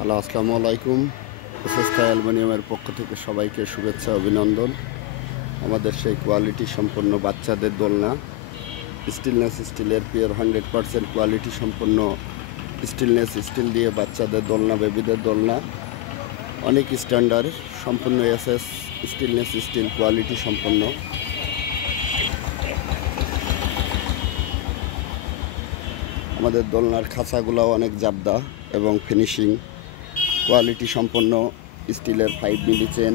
Hello, আসসালামু আলাইকুম। SSK অ্যালুমিনিয়ামের পক্ষ থেকে সবাইকে শুভেচ্ছা অভিনন্দন। আমাদের সেই কোয়ালিটি সম্পন্ন বাচ্চাদের দোলনা, স্টিলনেস স্টিলের পিওর 100% কোয়ালিটি সম্পন্ন স্টিলনেস স্টিল দিয়ে বাচ্চাদের দোলনা, বেবিদের দোলনা অনেক স্ট্যান্ডার্ড সম্পূর্ণ এসএস স্টিলনেস স্টিল কোয়ালিটি সম্পন্ন। আমাদের দোলনার খাঁচাগুলোও অনেক জাবদা এবং ফিনিশিং কোয়ালিটি সম্পন্ন স্টিলের 5 মিলি চেন,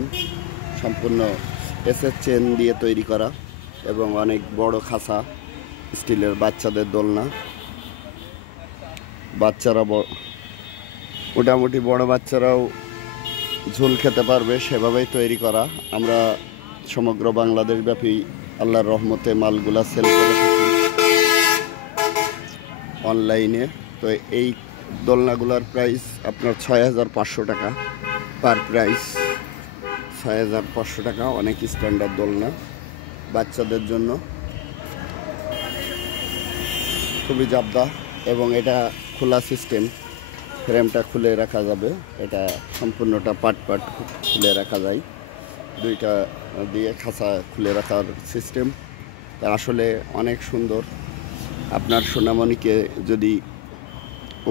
সম্পূর্ণ এসএস চেন দিয়ে তৈরি করা এবং অনেক বড় খাঁচা স্টিলের বাচ্চাদের দোলনা। বাচ্চারা মোটামুটি বড় বাচ্চারাও ঝুল খেতে পারবে সেভাবেই তৈরি করা। আমরা সমগ্র বাংলাদেশ ব্যাপী আল্লাহর রহমতে মালগুলা সেল করে থাকি অনলাইনে। তো এই দোলনাগুলোর প্রাইস আপনার 6,500 টাকা পার প্রাইস। 6,500 টাকা, অনেক স্ট্যান্ডার্ড দোলনা বাচ্চাদের জন্য, খুবই জাবদা এবং এটা খোলা সিস্টেম, ফ্রেমটা খুলে রাখা যাবে। এটা সম্পূর্ণটা পাট খুলে রাখা যায়, দুইটা দিয়ে খাঁচা খুলে রাখার সিস্টেম। তা আসলে অনেক সুন্দর। আপনার সোনামণিকে যদি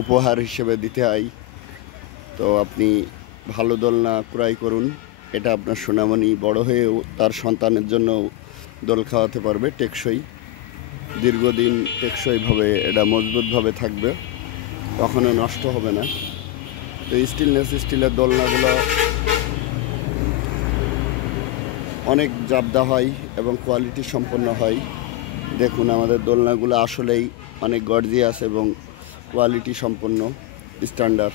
উপহার হিসেবে দিতে হয় তো আপনি ভালো দোলনা ক্রয় করুন। এটা আপনার সোনামণি বড় হয়েও তার সন্তানের জন্য দোল খাওয়াতে পারবে। টেকসই, দীর্ঘদিন টেকসইভাবে এটা মজবুতভাবে থাকবে, কখনো নষ্ট হবে না। তো স্টিলনেস স্টিলের দোলনাগুলো অনেক জাবদা হয় এবং কোয়ালিটি সম্পন্ন হয়। দেখুন আমাদের দোলনাগুলো আসলেই অনেক গর্জিয়াস এবং কোয়ালিটি সম্পন্ন স্ট্যান্ডার্ড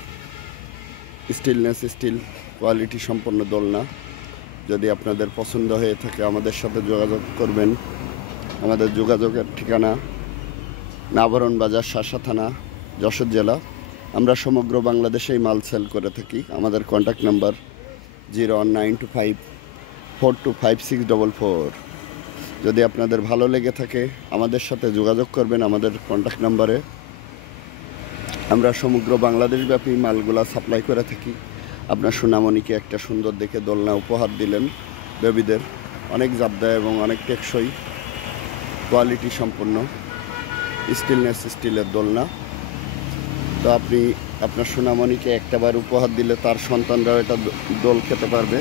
স্টিলনেস স্টিল কোয়ালিটি সম্পন্ন দোলনা। যদি আপনাদের পছন্দ হয়ে থাকে আমাদের সাথে যোগাযোগ করবেন। আমাদের যোগাযোগের ঠিকানা নাবরণ বাজার, শাসা থানা, যশোর জেলা। আমরা সমগ্র বাংলাদেশেই মাল সেল করে থাকি। আমাদের কন্ট্যাক্ট নাম্বার 01925425644। যদি আপনাদের ভালো লেগে থাকে আমাদের সাথে যোগাযোগ করবেন আমাদের কন্ট্যাক্ট নাম্বারে। আমরা সমগ্র বাংলাদেশ ব্যাপী মালগুলা সাপ্লাই করে থাকি। আপনার সোনামণিকে একটা সুন্দর দেখে দোলনা উপহার দিলেন বেবিদের, অনেক জাবদা এবং অনেক টেকসই কোয়ালিটি সম্পন্ন স্টিলনেস স্টিলের দোলনা। তো আপনি আপনার সোনামণিকে একটাবার উপহার দিলে তার সন্তানরাও এটা দোল খেতে পারবে,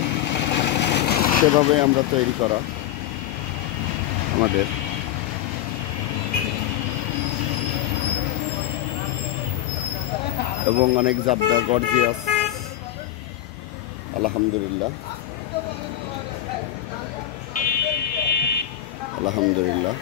সেভাবে আমরা তৈরি করা আমাদের। এবং অনেক জাবদা গর্জিয়াস। আলহামদুলিল্লাহ, আলহামদুলিল্লাহ।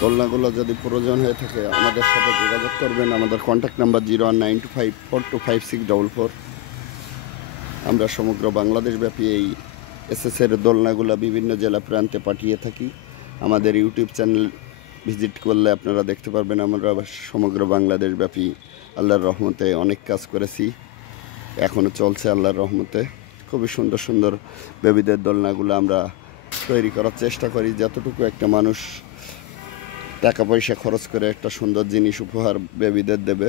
দোলনাগুলো যদি প্রয়োজন হয়ে থাকে আমাদের সাথে যোগাযোগ করবেন। আমাদের কন্ট্যাক্ট নাম্বার 01925425644। আমরা সমগ্র বাংলাদেশ ব্যাপী এই এসএসের দোলনাগুলো বিভিন্ন জেলা প্রান্তে পাঠিয়ে থাকি। আমাদের ইউটিউব চ্যানেল ভিজিট করলে আপনারা দেখতে পারবেন আমরা সমগ্র বাংলাদেশ ব্যাপী আল্লাহর রহমতে অনেক কাজ করেছি, এখনও চলছে আল্লাহর রহমতে। খুবই সুন্দর সুন্দর বেবিদের দোলনাগুলো আমরা তৈরি করার চেষ্টা করি। যতটুকু একটা মানুষ টাকা পয়সা খরচ করে একটা সুন্দর জিনিস উপহার বেবিদের দেবে,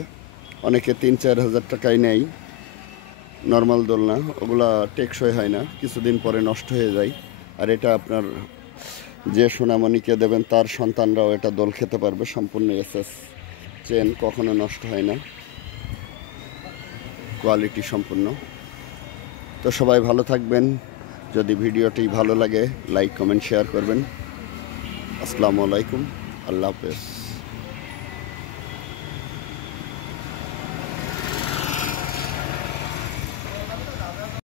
অনেকে 3-4 হাজার টাকায় নেয় নর্মাল দোলনা, ওগুলা টেকসই হয় না, কিছুদিন পরে নষ্ট হয়ে যায়। আর এটা আপনার যে সোনামণিকে দেবেন তার সন্তানরাও এটা দোল খেতে পারবে। সম্পূর্ণ এসএস চেন, কখনো নষ্ট হয় না, কোয়ালিটি সম্পূর্ণ। তো সবাই ভালো থাকবেন। যদি ভিডিওটি ভালো লাগে লাইক, কমেন্ট, শেয়ার করবেন। আসসালামু আলাইকুম, আল্লাহ হাফেজ।